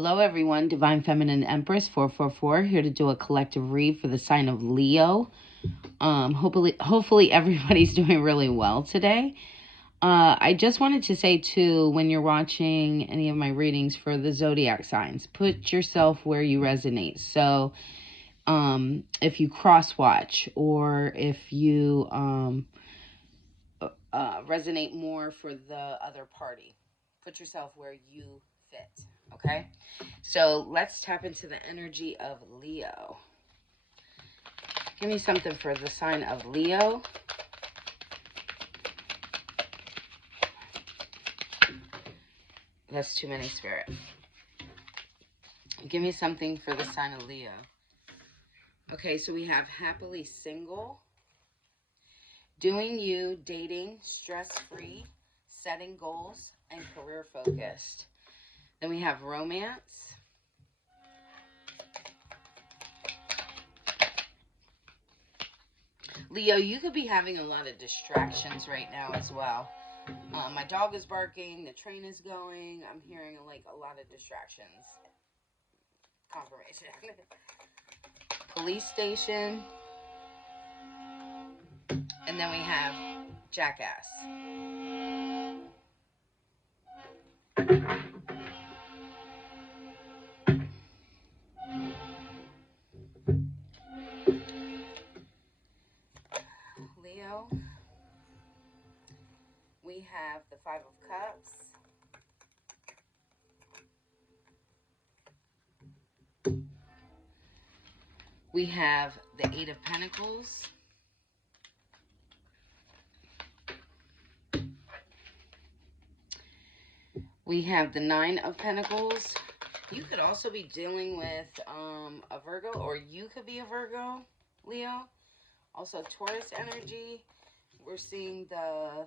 Hello, everyone. Divine Feminine Empress 444 here to do a collective read for the sign of Leo. Hopefully everybody's doing really well today. I just wanted to say too, when you're watching any of my readings for the zodiac signs, put yourself where you resonate. So, if you cross watch or if you resonate more for the other party, put yourself where you fit. Okay. So let's tap into the energy of Leo. Give me something for the sign of Leo. That's too many, Spirit. Give me something for the sign of Leo. Okay, so we have happily single, doing you, dating, stress-free, setting goals, and career focused. Then we have romance. Leo, you could be having a lot of distractions right now as well. My dog is barking, the train is going. I'm hearing like a lot of distractions. Confirmation. Police station. And then we have jackass. Leo, we have the Five of Cups. We have the Eight of Pentacles. We have the Nine of Pentacles. You could also be dealing with a Virgo, or you could be a Virgo, Leo. Also Taurus energy. We're seeing the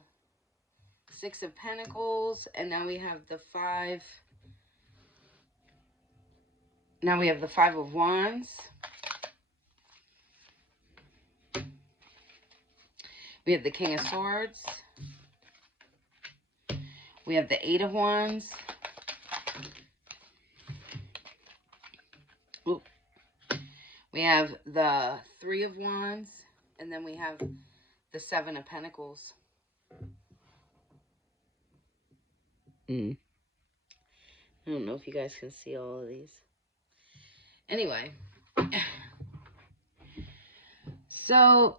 Six of Pentacles, and now we have the Five. Now we have the Five of Wands. We have the King of Swords. We have the Eight of Wands. Ooh. We have the Three of Wands. And then we have the Seven of Pentacles. I don't know if you guys can see all of these. Anyway. So,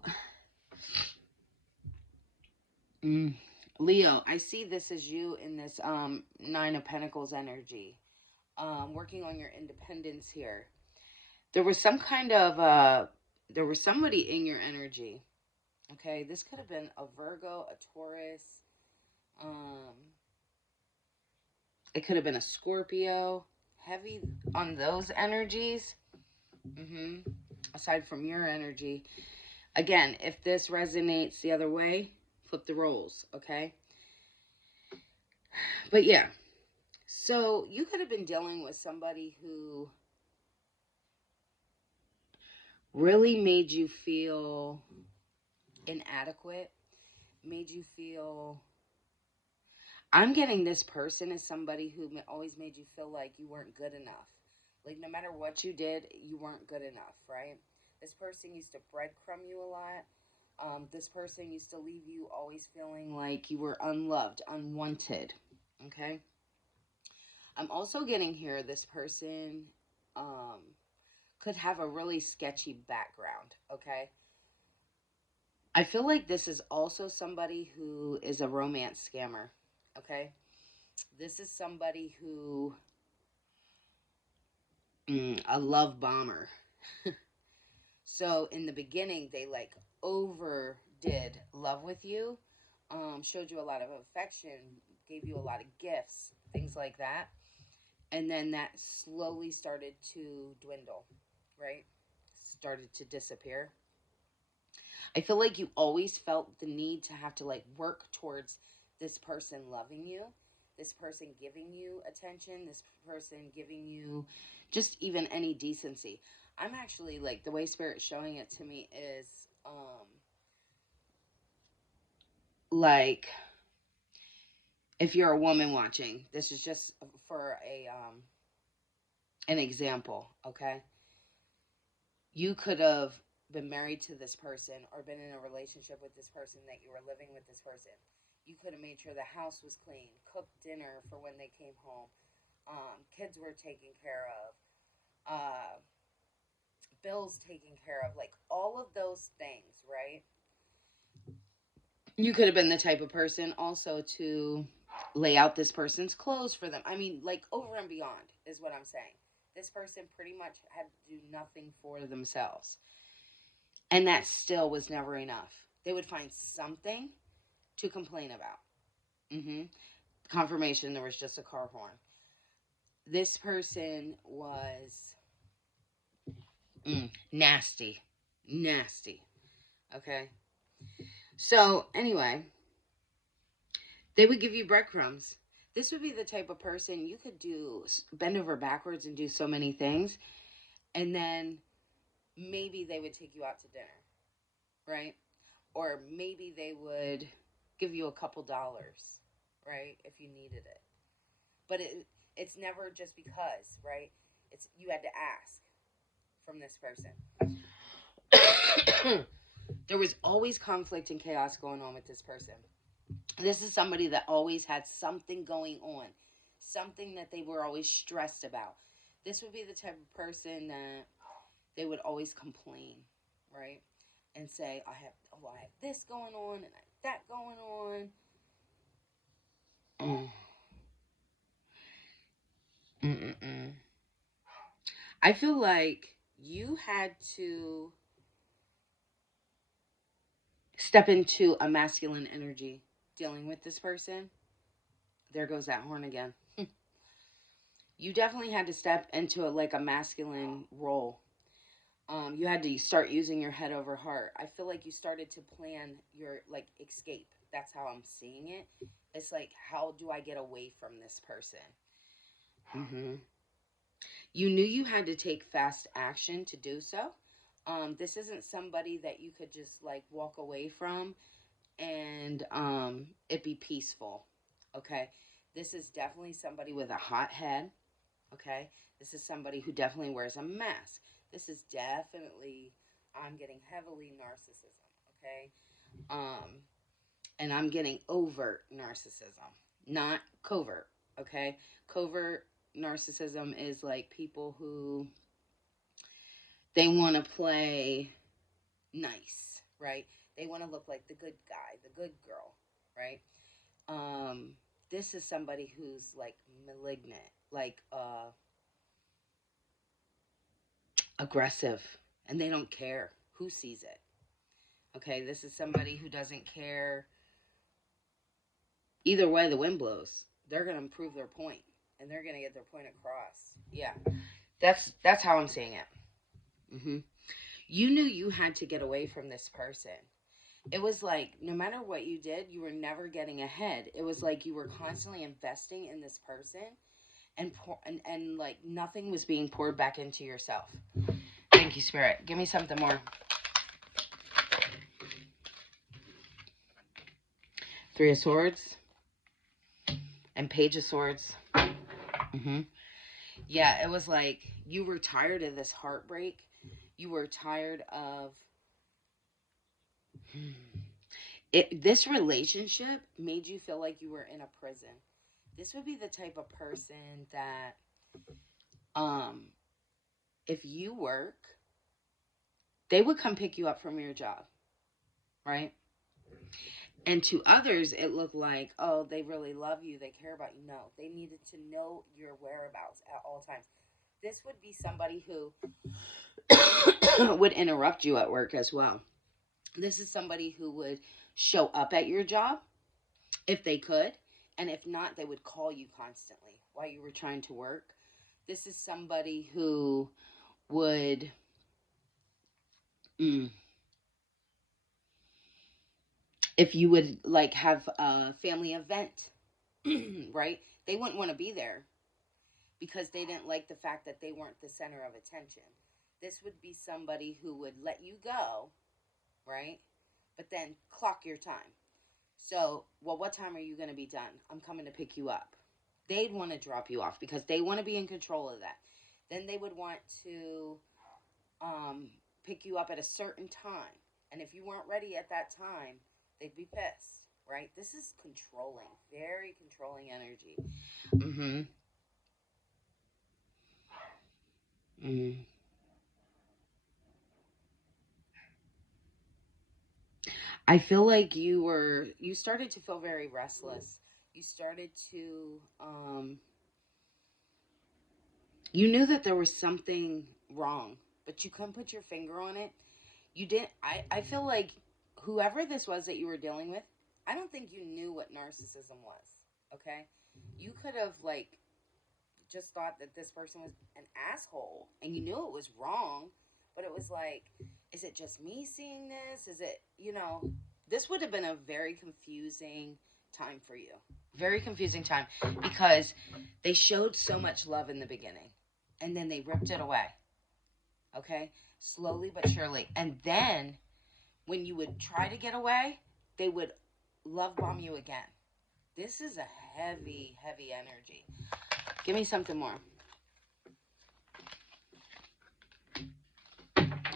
Leo, I see this as you in this Nine of Pentacles energy. Working on your independence here. There was some kind of, there was somebody in your energy. Okay, this could have been a Virgo, a Taurus. It could have been a Scorpio. Heavy on those energies. Aside from your energy. Again, if this resonates the other way, flip the roles, okay? But yeah. So you could have been dealing with somebody who really made you feel inadequate, made you feel... I'm getting this person as somebody who always made you feel like you weren't good enough. Like no matter what you did, you weren't good enough, right? This person used to breadcrumb you a lot. This person used to leave you always feeling like you were unloved, unwanted, okay? I'm also getting here this person could have a really sketchy background, okay? I feel like this is also somebody who is a romance scammer, okay? This is somebody who, a love bomber. So in the beginning, they like overdid love with you, showed you a lot of affection, gave you a lot of gifts, things like that. And then that slowly started to dwindle, right? Started to disappear. I feel like you always felt the need to have to like work towards this person loving you, this person giving you attention, this person giving you just even any decency. I'm actually like, the way Spirit's showing it to me is like, if you're a woman watching, this is just for a An example, okay? You could have been married to this person or been in a relationship with this person, that you were living with this person. You could have made sure the house was clean, cooked dinner for when they came home, kids were taken care of, uh, bills taken care of, like all of those things, right? You could have been the type of person also to lay out this person's clothes for them. I mean, like over and beyond is what I'm saying. This person pretty much had to do nothing for themselves. And that still was never enough. They would find something to complain about. Mm-hmm. Confirmation there was just a car horn. This person was nasty. Nasty. Okay. So, anyway, they would give you breadcrumbs. This would be the type of person you could do bend over backwards and do so many things. And then maybe they would take you out to dinner, right? Or maybe they would give you a couple dollars, right? If you needed it. But it's never just because, right? It's you had to ask from this person. There was always conflict and chaos going on with this person. This is somebody that always had something going on, something that they were always stressed about. This would be the type of person that they would always complain, right? And say, I have this going on and I have that going on. Mm. Mm-mm-mm. I feel like you had to step into a masculine energy dealing with this person. There goes that horn again. You definitely had to step into like a masculine role. You had to start using your head over heart. I feel like you started to plan your like escape. That's how I'm seeing it. It's like, how do I get away from this person? Mm-hmm. You knew you had to take fast action to do so. This isn't somebody that you could just like walk away from and it be peaceful. Okay. This is definitely somebody with a hot head. Okay. This is somebody who definitely wears a mask. This is definitely, I'm getting heavily narcissism. Okay. Um, and I'm getting overt narcissism, not covert. Okay. Covert narcissism is like people who they want to play nice, right? They want to look like the good guy, the good girl, right? Um, this is somebody who's like malignant, like aggressive, and they don't care who sees it. Okay, this is somebody who doesn't care either way the wind blows. They're gonna prove their point, and they're gonna get their point across. Yeah, that's how I'm seeing it. Mm-hmm. You knew you had to get away from this person. It was like no matter what you did, you were never getting ahead. It was like you were constantly investing in this person and like nothing was being poured back into yourself. Thank you, Spirit. Give me something more. Three of Swords and Page of Swords. Mm-hmm. Yeah, it was like you were tired of this heartbreak. You were tired of it. This relationship made you feel like you were in a prison. This would be the type of person that, um, if you work, they would come pick you up from your job, right? And to others, it looked like, oh, they really love you. They care about you. No, they needed to know your whereabouts at all times. This would be somebody who would interrupt you at work as well. This is somebody who would show up at your job if they could. And if not, they would call you constantly while you were trying to work. This is somebody who would, mm, if you would like have a family event, right? They wouldn't want to be there because they didn't like the fact that they weren't the center of attention. This would be somebody who would let you go, right? But then clock your time. So, well, what time are you going to be done? I'm coming to pick you up. They'd want to drop you off because they want to be in control of that. Then they would want to um, pick you up at a certain time. And if you weren't ready at that time, they'd be pissed, right? This is controlling, very controlling energy. Mm-hmm. Mm. I feel like you started to feel very restless. You started to, you knew that there was something wrong, but you couldn't put your finger on it. You didn't, I feel like whoever this was that you were dealing with, I don't think you knew what narcissism was. Okay? You could have, like, just thought that this person was an asshole and you knew it was wrong, but it was like, is it just me seeing this? Is it, this would have been a very confusing time for you. Very confusing time because they showed so much love in the beginning and then they ripped it away. Okay? Slowly but surely. And then when you would try to get away, they would love bomb you again. This is a heavy, heavy energy. Give me something more.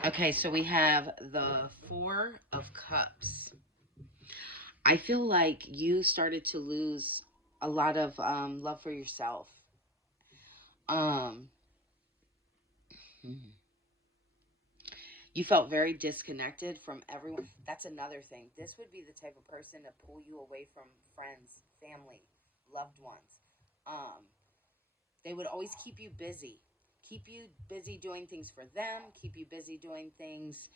Okay, so we have the Four of Cups. I feel like you started to lose a lot of love for yourself. Um, you felt very disconnected from everyone. That's another thing. This would be the type of person to pull you away from friends, family, loved ones. Um, they would always keep you busy doing things for them, keep you busy doing things,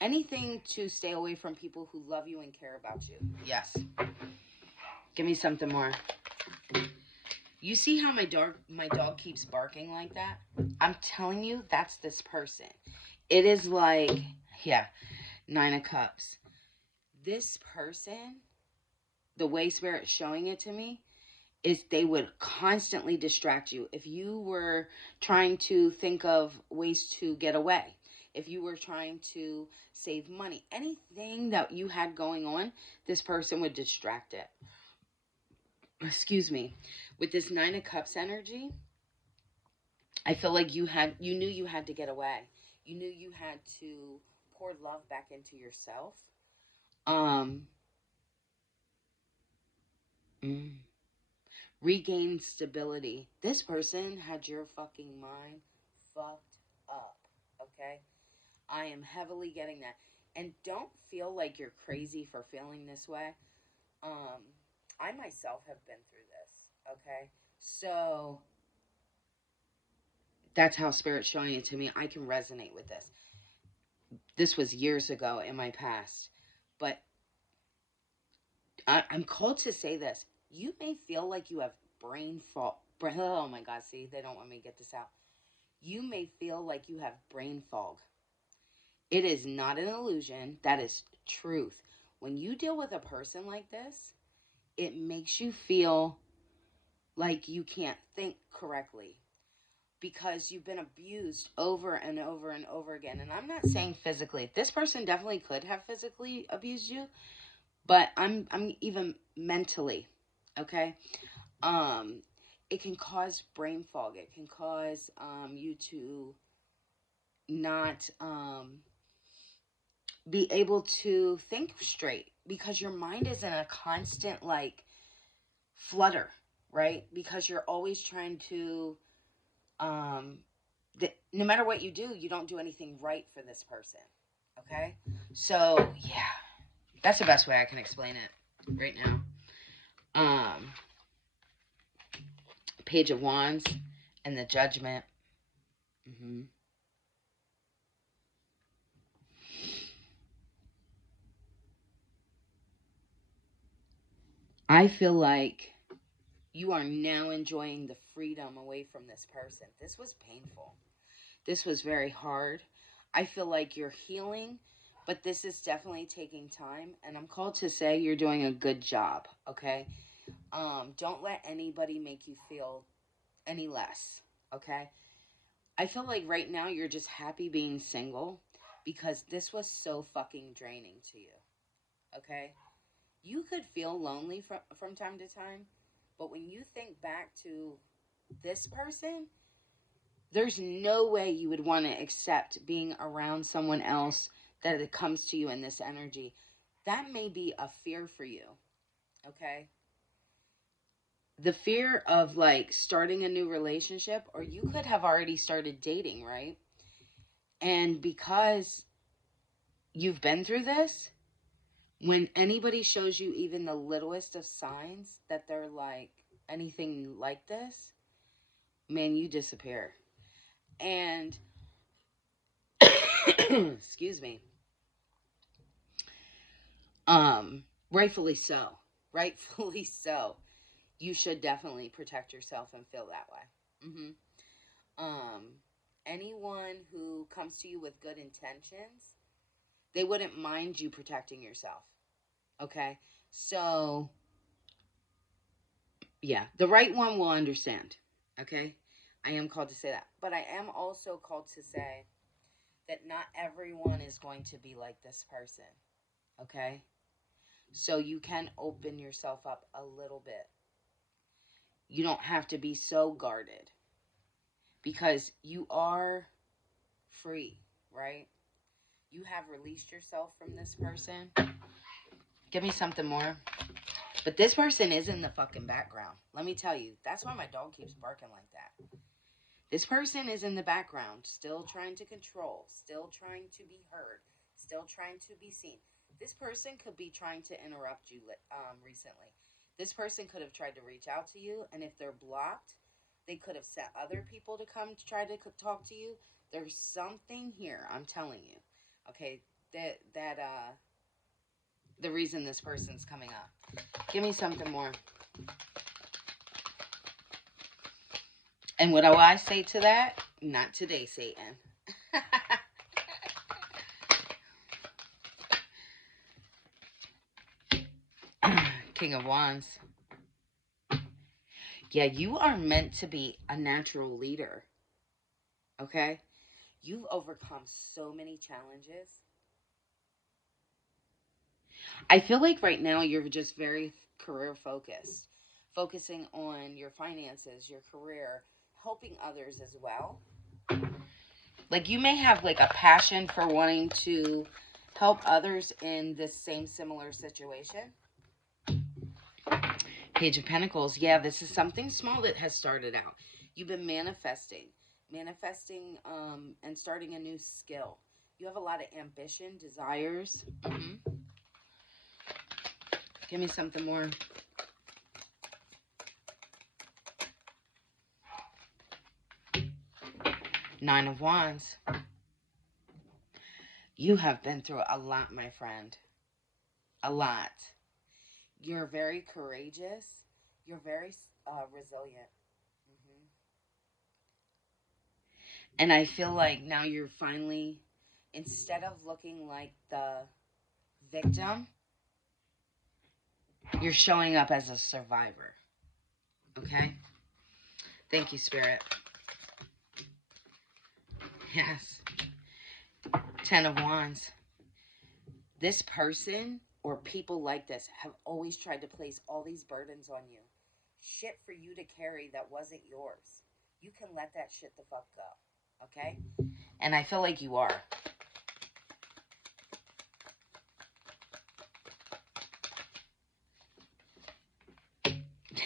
anything to stay away from people who love you and care about you. Yes. Give me something more. You see how my dog keeps barking like that? I'm telling you, that's this person. It is like, yeah, 9 of Cups. This person, the way Spirit's showing it to me, is they would constantly distract you. If you were trying to think of ways to get away, if you were trying to save money, anything that you had going on, this person would distract it. Excuse me. With this 9 of Cups energy, I feel like you knew you had to get away. You knew you had to pour love back into yourself. Um, mm, Regain stability. This person had your fucking mind fucked up. Okay? I am heavily getting that. And don't feel like you're crazy for feeling this way. Um, I myself have been through this. Okay? So that's how Spirit's showing it to me. I can resonate with this. This was years ago in my past. But I'm called to say this. You may feel like you have brain fog. Oh my God, see, they don't want me to get this out. You may feel like you have brain fog. It is not an illusion. That is truth. When you deal with a person like this, it makes you feel like you can't think correctly because you've been abused over and over and over again. And I'm not saying physically. This person definitely could have physically abused you, but I'm even mentally, okay? Um it can cause brain fog. It can cause you to not be able to think straight because your mind is in a constant like flutter, right? Because you're always trying to um no matter what you do, you don't do anything right for this person. Okay? So, yeah. That's the best way I can explain it right now. Um Page of Wands and the Judgment. hmm I feel like you are now enjoying the freedom away from this person. This was painful. This was very hard. I feel like you're healing, but this is definitely taking time. And I'm called to say you're doing a good job, okay? Don't let anybody make you feel any less, okay? I feel like right now you're just happy being single because this was so fucking draining to you, okay? You could feel lonely from time to time, but when you think back to this person, there's no way you would want to accept being around someone else that it comes to you in this energy. That may be a fear for you, okay? The fear of like starting a new relationship, or you could have already started dating, right? And because you've been through this, when anybody shows you even the littlest of signs that they're like anything like this, man, you disappear. And excuse me. Rightfully so. Rightfully so. You should definitely protect yourself and feel that way. Um, Anyone who comes to you with good intentions, they wouldn't mind you protecting yourself. Okay? So, yeah, the right one will understand. Okay? I am called to say that. But I am also called to say that not everyone is going to be like this person. Okay? So you can open yourself up a little bit. You don't have to be so guarded because you are free, right? You have released yourself from this person. Give me something more. But this person is in the fucking background. Let me tell you. That's why my dog keeps barking like that. This person is in the background, still trying to control, still trying to be heard, still trying to be seen. This person could be trying to interrupt you recently. This person could have tried to reach out to you, and if they're blocked, they could have sent other people to come to try to talk to you. There's something here, I'm telling you. Okay, the reason this person's coming up. Give me something more. And what do I say to that? Not today, Satan. King of Wands. Yeah, you are meant to be a natural leader. Okay? You've overcome so many challenges. I feel like right now you're just very career focused, focusing on your finances, your career, helping others as well. Like you may have like a passion for wanting to help others in this same similar situation. Page of Pentacles. Yeah, this is something small that has started out. You've been manifesting, and starting a new skill. You have a lot of ambition, desires. Give me something more. Nine of Wands. You have been through a lot, my friend. A lot. You're very courageous. You're very resilient. hmm And I feel like now you're finally, instead of looking like the victim, you're showing up as a survivor. Okay? Thank you, Spirit. Yes. Ten of Wands. This person or people like this have always tried to place all these burdens on you. Shit for you to carry that wasn't yours. You can let that shit the fuck go. Okay? And I feel like you are.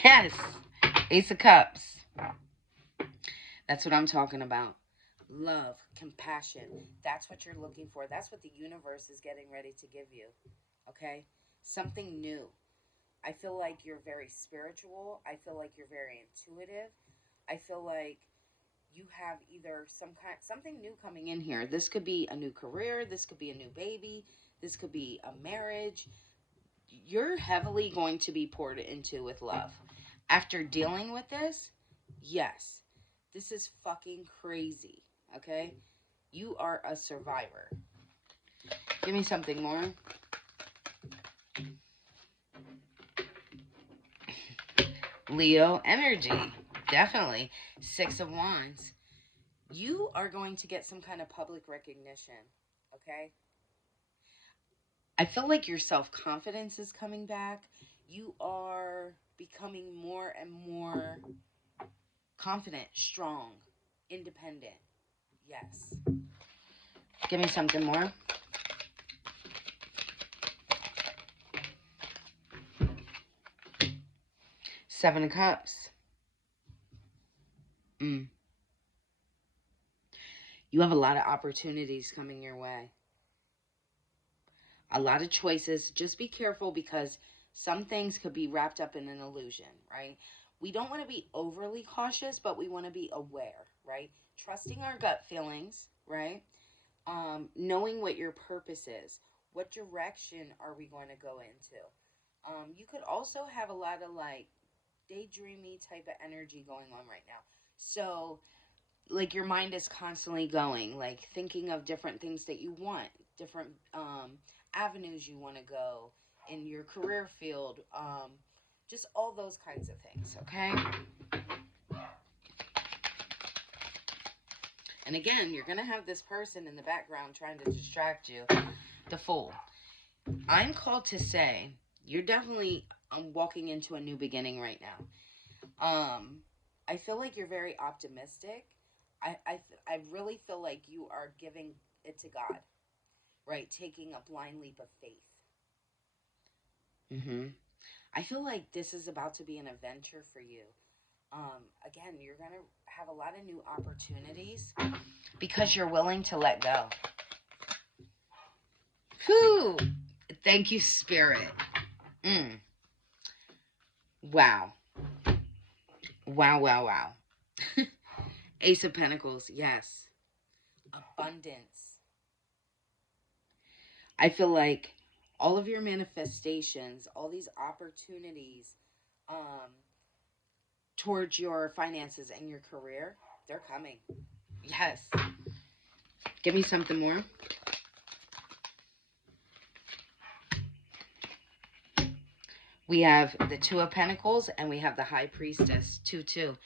Yes. Ace of Cups. That's what I'm talking about. Love, compassion. That's what you're looking for. That's what the universe is getting ready to give you. Okay? Something new. I feel like you're very spiritual. I feel like you're very intuitive. I feel like you have either something new coming in here. This could be a new career, this could be a new baby, this could be a marriage. You're heavily going to be poured into with love. After dealing with this, yes. This is fucking crazy, okay? You are a survivor. Give me something more. Leo energy. Definitely. Six of Wands. You are going to get some kind of public recognition, okay? I feel like your self-confidence is coming back. You are becoming more and more confident, strong. independent. Yes. Give me something more. Seven of Cups. Mm. You have a lot of opportunities coming your way. A lot of choices. Just be careful because some things could be wrapped up in an illusion, right? We don't want to be overly cautious, but we want to be aware, right? Trusting our gut feelings, right? Knowing what your purpose is. What direction are we going to go into? You could also have a lot of like daydreamy type of energy going on right now. So, like your mind is constantly going, like thinking of different things that you want, different avenues you want to go in your career field, just all those kinds of things, okay? And again, you're going to have this person in the background trying to distract you, the Fool. I'm called to say you're definitely walking into a new beginning right now. I feel like you're very optimistic. I really feel like you are giving it to God, right? Taking a blind leap of faith. Mm-hmm. I feel like this is about to be an adventure for you. Again, you're going to have a lot of new opportunities because you're willing to let go. Whew. Thank you, Spirit. Mm. Wow. Wow, wow, wow. Ace of Pentacles, yes. Abundance. I feel like all of your manifestations, all these opportunities um, towards your finances and your career, they're coming. Yes. Give me something more. We have the Two of Pentacles and we have the High Priestess, 2-2.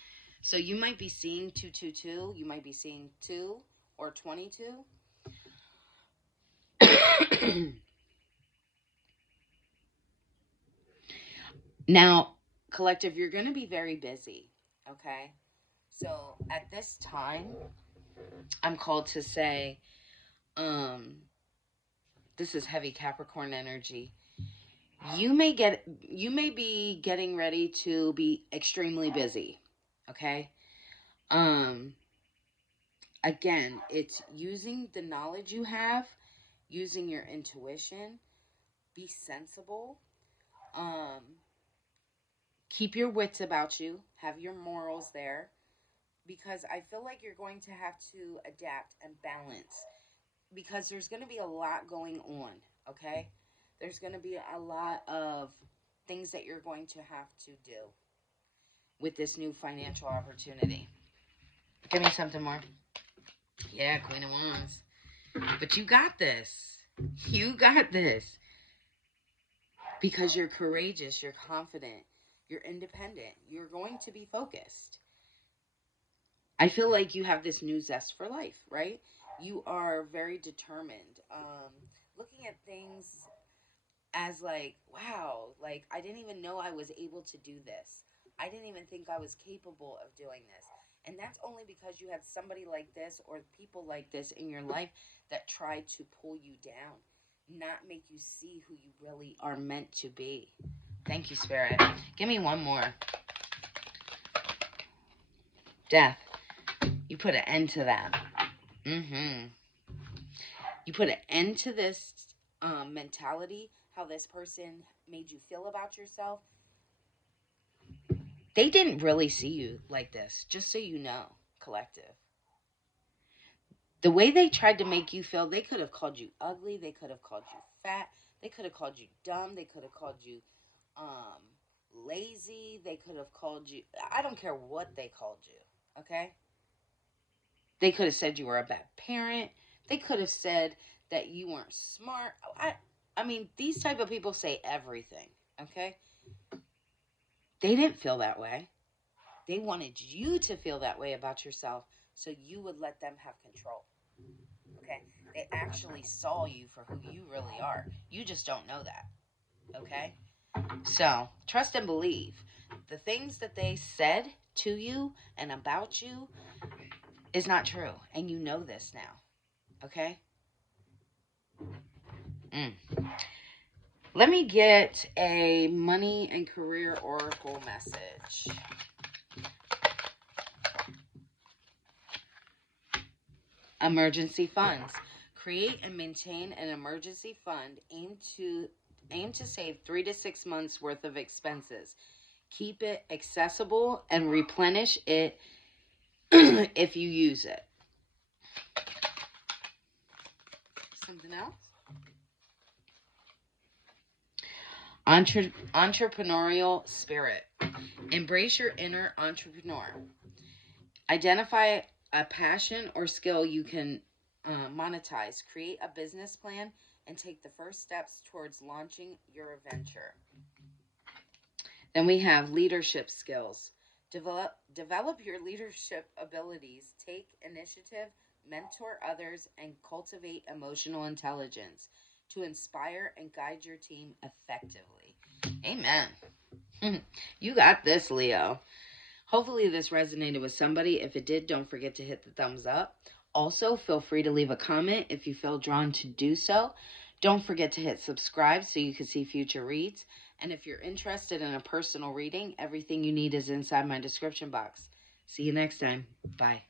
So you might be seeing 222. You might be seeing 2 or 22. Now, collective, you're going to be very busy, okay? So at this time, I'm called to say, this is heavy Capricorn energy. You may be getting ready to be extremely busy, okay? Um, Again, it's using the knowledge you have, using your intuition, be sensible, um, keep your wits about you, have your morals there, because I feel like you're going to have to adapt and balance because there's going to be a lot going on, okay? There's going to be a lot of things that you're going to have to do with this new financial opportunity. Give me something more. Yeah, Queen of Wands. But you got this. You got this. Because you're courageous, you're confident, you're independent, you're going to be focused. I feel like you have this new zest for life, right? You are very determined. Looking at things as like, wow, like I didn't even know I was able to do this. I didn't even think I was capable of doing this. And that's only because you had somebody like this or people like this in your life that tried to pull you down, not make you see who you really are meant to be. Thank you, Spirit. Give me one more. Death. You put an end to that. Mm-hmm. You put an end to this mentality, how this person made you feel about yourself. They didn't really see you like this, just so you know, collective. The way they tried to make you feel, they could have called you ugly, they could have called you fat, they could have called you dumb, they could have called you um, lazy, they could have called you, I don't care what they called you, okay? They could have said you were a bad parent. They could have said that you weren't smart. I mean, these type of people say everything, okay? They didn't feel that way. They wanted you to feel that way about yourself so you would let them have control. Okay? They actually saw you for who you really are. You just don't know that. Okay? So, trust and believe. The things that they said to you and about you, is not true. And you know this now. Okay? Mm. Let me get a money and career oracle message. Emergency funds. Create and maintain an emergency fund. Aim to save 3 to 6 months worth of expenses. Keep it accessible and replenish it if you use it. Something else? Entrepreneurial spirit. Embrace your inner entrepreneur. Identify a passion or skill you can monetize. Create a business plan and take the first steps towards launching your venture. Then we have leadership skills. Develop your leadership abilities. Take initiative, mentor others, and cultivate emotional intelligence to inspire and guide your team effectively. Amen. You got this, Leo. Hopefully this resonated with somebody. If it did, don't forget to hit the thumbs up. Also, feel free to leave a comment if you feel drawn to do so. Don't forget to hit subscribe so you can see future reads. And if you're interested in a personal reading, everything you need is inside my description box. See you next time. Bye.